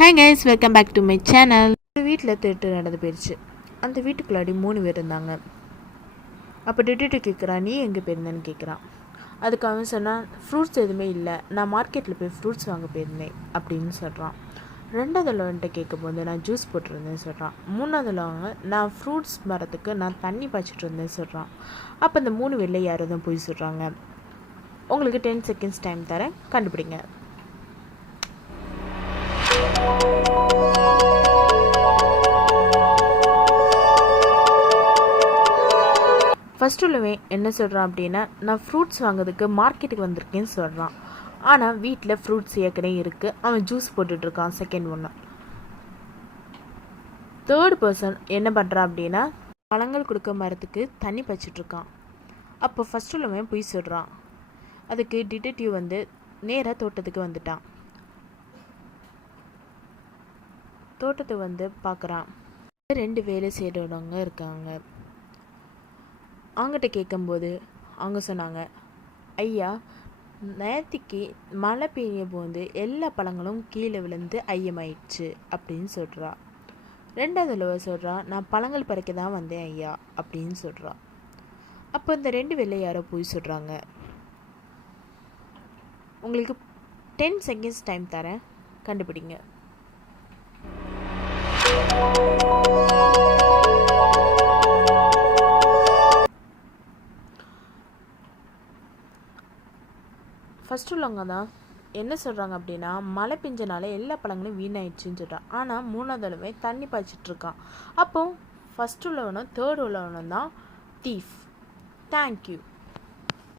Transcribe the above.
Hi guys, welcome back to my channel. ஒரு வீட்டில் திருட்டு நடந்து போயிடுச்சு. அந்த வீட்டுக்குள்ளாடி 3 பேர் இருந்தாங்க. அப்போ டிடெக்டிவ் கேட்குறான், நீ எங்கே போயிருந்தேன்னு கேட்குறான். அதுக்கு அவன் சொன்னான், ஃப்ரூட்ஸ் எதுவுமே இல்லை, நான் மார்க்கெட்டில் போய் ஃப்ரூட்ஸ் வாங்க போயிருந்தேன் அப்படின்னு சொல்கிறான். ரெண்டாவது உள்ளவன்கிட்ட கேட்கும்போது நான் ஜூஸ் போட்டிருந்தேன்னு சொல்கிறான். மூணாவது உள்ளவங்க நான் ஃப்ரூட்ஸ் மரத்துக்கு நான் தண்ணி பாய்ச்சிட்டு இருந்தேன்னு சொல்கிறான். அப்போ இந்த 3 பேரில் யாரும் தான் போய் சொல்கிறாங்க. உங்களுக்கு 10 செகண்ட்ஸ் டைம் தரேன், கண்டுபிடிங்க. ஃபஸ்ட் உள்ளவன் என்ன சொல்கிறான் அப்படின்னா, நான் ஃப்ரூட்ஸ் வாங்குறதுக்கு மார்க்கெட்டுக்கு வந்திருக்கேன்னு சொல்கிறான். ஆனால் வீட்டில் ஃப்ரூட்ஸ் ஏற்கனவே இருக்குது, அவன் ஜூஸ் போட்டுட்ருக்கான். செகண்ட் ஒன்று. தேர்ட் பர்சன் என்ன பண்ணுறான் அப்படின்னா, பழங்கள் கொடுக்க மரத்துக்கு தண்ணி பச்சிட்ருக்கான். அப்போ ஃபஸ்ட் உள்ளவன் போய் சொல்கிறான். அதுக்கு டிடெக்டிவ் நேராக தோட்டத்துக்கு வந்துட்டான். தோட்டத்தை பார்க்குறான். 2 வேலை செய்கிறவங்க இருக்காங்க. அவங்ககிட்ட கேட்கும்போது அவங்க சொன்னாங்க, ஐயா, நேற்றுக்கு மழை பெய்ய போது எல்லா பழங்களும் கீழே விழுந்து ஐயமாயிடுச்சு அப்படின்னு சொல்கிறா. ரெண்டாவது தடவை சொல்கிறா, நான் பழங்கள் பறிக்க தான் வந்தேன் ஐயா அப்படின்னு சொல்கிறா. அப்போ இந்த 2 வேலை யாரோ போய் சொல்கிறாங்க. உங்களுக்கு 10 செகண்ட்ஸ் டைம் தரேன், கண்டுபிடிங்க. ஃபஸ்ட் உள்ளவங்க தான் என்ன சொல்கிறாங்க அப்படின்னா, மழை பெஞ்சனால எல்லா பழங்களும் வீணாயிடுச்சுன்னு சொல்கிறான். ஆனால் மூணாவது தடவை தண்ணி பாய்ச்சிட்ருக்கான். அப்போது ஃபஸ்ட் உள்ளவனும் தேர்ட் உள்ளவனும் தான் தீஃப். தேங்க்யூ.